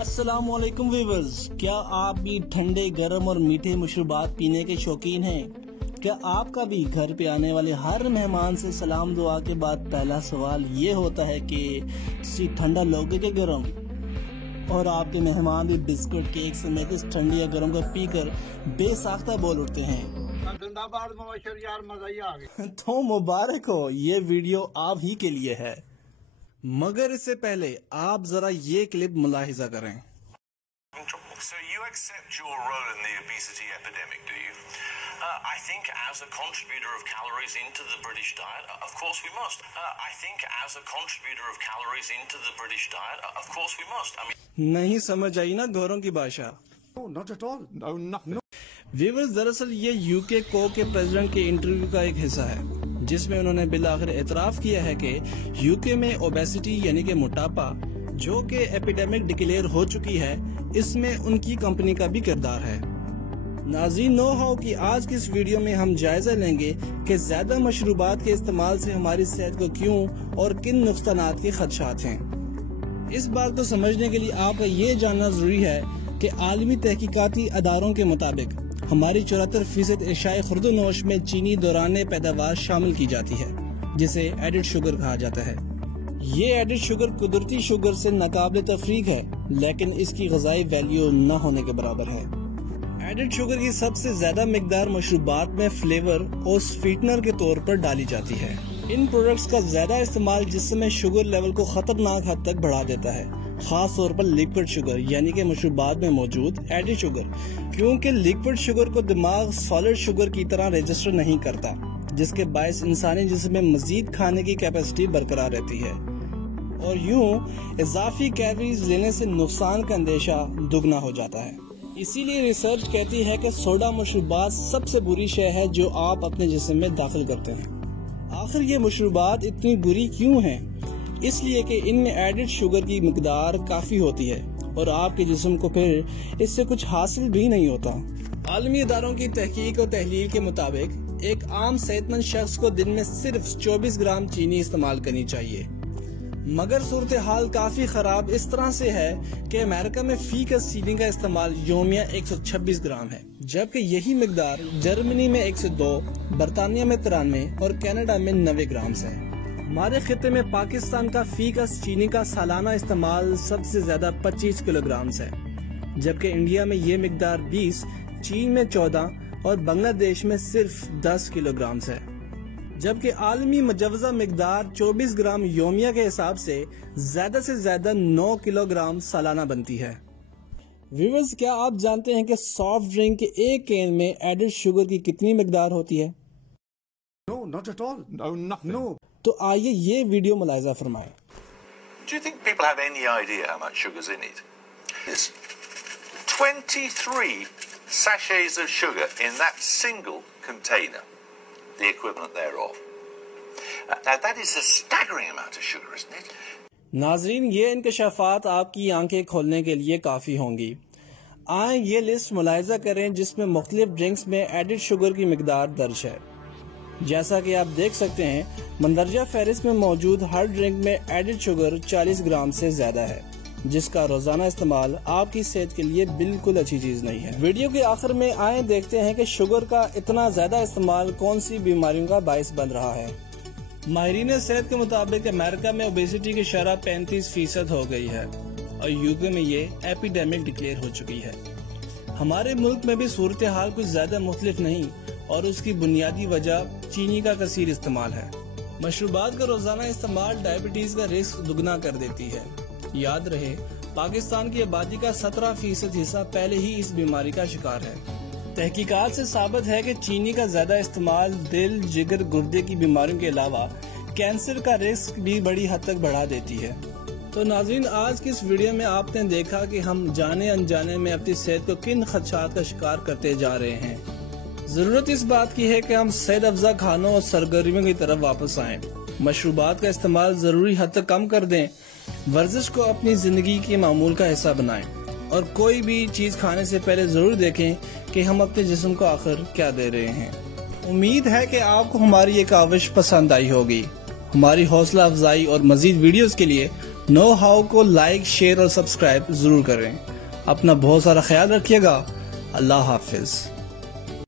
अस्सलाम वालेकुम व्यूअर्स, क्या आप भी ठंडे गर्म और मीठे मशरूबात पीने के शौकीन हैं? क्या आपका भी घर पे आने वाले हर मेहमान से सलाम दुआ के बाद पहला सवाल ये होता है कि तुसी ठंडा लोगे के गर्म? और आपके मेहमान भी बिस्कुट केक समेत इस ठंडी या गर्म को पीकर बेसाख्ता बोल उठते हैं तो मुबारक हो, ये वीडियो आप ही के लिए है। मगर इससे पहले आप जरा ये क्लिप मुलाहिजा करें। So you accept your role in the obesity epidemic, do you? I think as a contributor of calories into the British diet, of course we must. I think as a contributor of calories into the British diet, of course we must. I mean, नहीं समझ आई ना घोरों की भाषा? No, not at all. No, no. Viewers, दरअसल ये UK को के president के इंटरव्यू का एक हिस्सा है जिसमें उन्होंने बिलाखिर एतराफ किया है कि यूके में ओबेसिटी यानी कि मोटापा जो कि एपिडेमिक डिक्लेयर हो चुकी है, इसमें उनकी कंपनी का भी किरदार है। नाज़रीन, नो हाउ कि आज की इस वीडियो में हम जायजा लेंगे कि ज्यादा मशरूबात के इस्तेमाल से हमारी सेहत को क्यों और किन नुकसानात के खदशात हैं। इस बात को समझने के लिए आपको ये जानना जरूरी है कि आलमी तहकीकाती अदारों के मुताबिक हमारी 74% एशियाई खुर्दोनोश में चीनी दौरान पैदावार शामिल की जाती है, जिसे एडिड शुगर कहा जाता है। ये एडिड शुगर कुदरती शुगर से नाकाबिल तफरीक है, लेकिन इसकी ग़िज़ाई वैल्यू न होने के बराबर है। एडिड शुगर की सबसे ज्यादा मिकदार मशरूबात में फ्लेवर और स्वीटनर के तौर पर डाली जाती है। इन प्रोडक्ट्स का ज्यादा इस्तेमाल जिस्म में शुगर लेवल को खतरनाक हद तक बढ़ा देता है, खास तौर पर लिक्विड शुगर यानी कि मशरूबात में मौजूद एडिड शुगर, क्योंकि लिक्विड शुगर को दिमाग सॉलिड शुगर की तरह रजिस्टर नहीं करता, जिसके बायस इंसानी जिस्म में मजीद खाने की कैपेसिटी बरकरार रहती है और यूं इजाफी कैलोरीज लेने से नुकसान का अंदेशा दुगना हो जाता है। इसीलिए रिसर्च कहती है कि सोडा मशरूबात सबसे बुरी शय है जो आप अपने जिस्म में दाखिल करते हैं। आखिर ये मशरूबात इतनी बुरी क्यों हैं? इसलिए कि इनमें एडिड शुगर की मिकदार काफी होती है और आपके जिस्म को फिर इससे कुछ हासिल भी नहीं होता। आलमी इदारों की तहकीक और तहलील के मुताबिक एक आम सेहतमंद शख्स को दिन में सिर्फ 24 ग्राम चीनी इस्तेमाल करनी चाहिए, मगर सूरत हाल काफी खराब इस तरह से है कि अमेरिका में फीकस चीनी का इस्तेमाल योमिया 126 ग्राम है, जबकि यही मिकदार जर्मनी में 102, बरतानिया में 93 और कनाडा में 90 ग्राम है। हमारे खिते में पाकिस्तान का फीकस चीनी का सालाना इस्तेमाल सबसे ज्यादा 25 किलोग्राम है, जबकि इंडिया में ये मिकदार 20, चीन में 14 और बांग्लादेश में सिर्फ 10 किलोग्राम है, जबकि आलमी मुजवजा मिकदार 24 ग्राम योमिया के हिसाब से ज्यादा 9 किलोग्राम सालाना बनती है। व्यूअर्स, क्या आप जानते हैं कि सॉफ्ट ड्रिंक के एक कैन में एडिड शुगर की कितनी मिकदार होती है? No, not at all. No, nothing. No. तो आइए ये video मुलाहिजा फरमाएं। do you think people have any idea how much sugar's in it? There's 23 sachets of sugar in that single container, the equivalent thereof. Now that is a staggering amount of sugar, isn't it? नाजरीन, ये इंकशाफात आपकी आंखें खोलने के लिए काफी होंगी। आए ये लिस्ट मुलाहिजा करें जिसमें मुख्तलिफ ड्रिंक्स में एडिड शुगर की मिकदार दर्ज है। जैसा कि आप देख सकते हैं, मंदरजा फहरिस्त में मौजूद हर ड्रिंक में एडिड शुगर 40 ग्राम से ज्यादा है, जिसका रोजाना इस्तेमाल आपकी सेहत के लिए बिल्कुल अच्छी चीज नहीं है। वीडियो के आखिर में आए देखते हैं कि शुगर का इतना ज्यादा इस्तेमाल कौन सी बीमारियों का बायस बन रहा है। माहिरीन सेहत के मुताबिक अमेरिका में ओबेसिटी की शरह 35% हो गई है और यूके में ये एपिडेमिक डिक्लेयर हो चुकी है। हमारे मुल्क में भी सूरत हाल कुछ ज्यादा मुख्तलिफ नहीं और उसकी बुनियादी वजह चीनी का कसीर इस्तेमाल है। मशरूबात का रोजाना इस्तेमाल डायबिटीज का रिस्क दुगना कर देती है। याद रहे, पाकिस्तान की आबादी का 17% हिस्सा पहले ही इस बीमारी का शिकार है। तहकीकात से साबित है कि चीनी का ज्यादा इस्तेमाल दिल, जिगर, गुर्दे की बीमारियों के अलावा कैंसर का रिस्क भी बड़ी हद तक बढ़ा देती है। तो नाज़रीन, आज की इस वीडियो में आपने देखा कि हम जाने अनजाने में अपनी सेहत को किन खदशात का शिकार करते जा रहे हैं। जरूरत इस बात की है कि हम सेहत अफजा खानों और सरगर्मियों की तरफ वापस आएं, मशरूबात का इस्तेमाल जरूरी हद तक कम कर दें, वर्जिश को अपनी जिंदगी के मामूल का हिस्सा बनाएं और कोई भी चीज खाने से पहले जरूर देखें कि हम अपने जिस्म को आखिर क्या दे रहे हैं। उम्मीद है कि आपको हमारी ये काविश पसंद आई होगी। हमारी हौसला अफजाई और मजीद वीडियोस के लिए نو ہاؤ کو لائک، شیئر اور سبسکرائب ضرور کریں. اپنا بہت سارا خیال رکھیے گا. اللہ حافظ.